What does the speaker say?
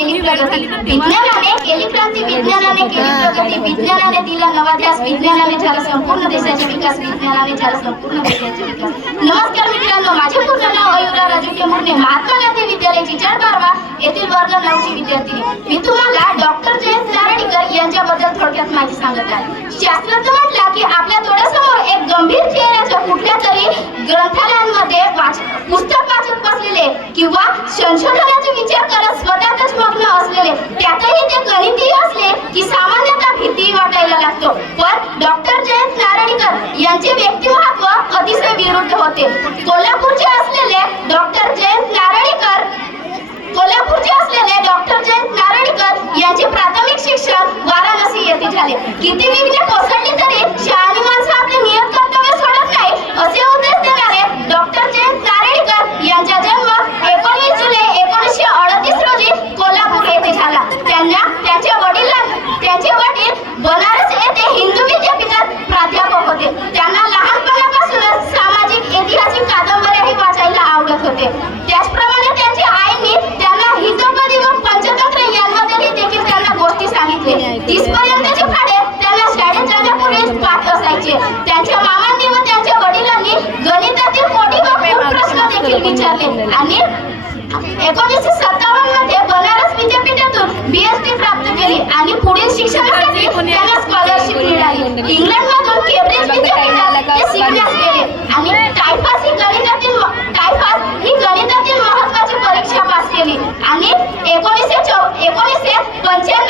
केली प्रगती, विज्ञानाने केली क्रांती, विज्ञानाने केली प्रगती, विज्ञानाने दिला नवा ध्यास, विज्ञानाने झाला संपूर्ण देशाचा विकास, विज्ञानाने झाला संपूर्ण देशाचा विकास. नमस्कार मित्रांनो, माझे पूर्ण नाव अयुरा राजू मुर्ने, महात्मा गांधी विद्यालयाची चढबारवा येथील वर्ग 9ची विद्यार्थिनी. मी तुम्हाला डॉक्टर जयंत नारळीकर यांच्याबद्दल थोडक्यात माहिती सांगत आहे. शास्त्रज्ञ म्हटला की आपल्या डोळ्यासमोर एक गंभीर चेहऱ्याच्या कुठल्या तरी ग्रंथालयांमध्ये पुस्तक वाचत बसलेले किंवा संशोधनाचे विचार करत स्वतःच मग्न असलेले, त्यातही ते गणितीय असले की सामान्यतः भीती वाटायला लागतो. पण डॉक्टर जयंत नारळीकर यांचे व्यक्तिमत्व अतिशय विरुद्ध होते. कोल्हापूरचे असलेले डॉक्टर जयंत नारळीकर यांचे प्राथमिक शिक्षण वाराणसी येथे झाले. किती विघ्ने कोसळली तरी शहाणी माणसं आपले नियत कर्तव्य सोडत नाही असे उपदेश देणारे डॉक्टर जयंत नारळीकर यांचा जन्म 19 जुलै 1938 रोजी कोल्हापूर येथे झाला. त्यांचे वडील बनारस येथे हिंदू विद्यापीठात प्राध्यापक होते. त्यांना लहानपणापासूनच सामाजिक ऐतिहासिक कादंबऱ्याही वाचायला आवडत होते. त्याचप्रमाणे त्यांच्या आईने त्यांना हितोपदी व पंचतंत्र यांमध्ये देखील त्यांना गोष्टी सांगितल्या. 30 पर्यंतचे फाडे त्यांना शाळेत जाण्यापूर्वीच पाठ असायचे. त्यांच्या मामांनी व त्यांच्या वडिलांनी गणितातील कोटी व खूप प्रश्न देखील विचारले आणि 1957 मध्ये बनारस विद्यापीठातून बीएससी प्राप्त केली आणि पुढील शिक्षणासाठी त्यांना स्कॉलरशिप मिळाली. इंग्लंडमधून केम्ब्रिज विद्यापीठात ते शिकण्यास गेले आणि टायफास ही गणितातील महत्त्वाची परीक्षा पास केली आणि 1995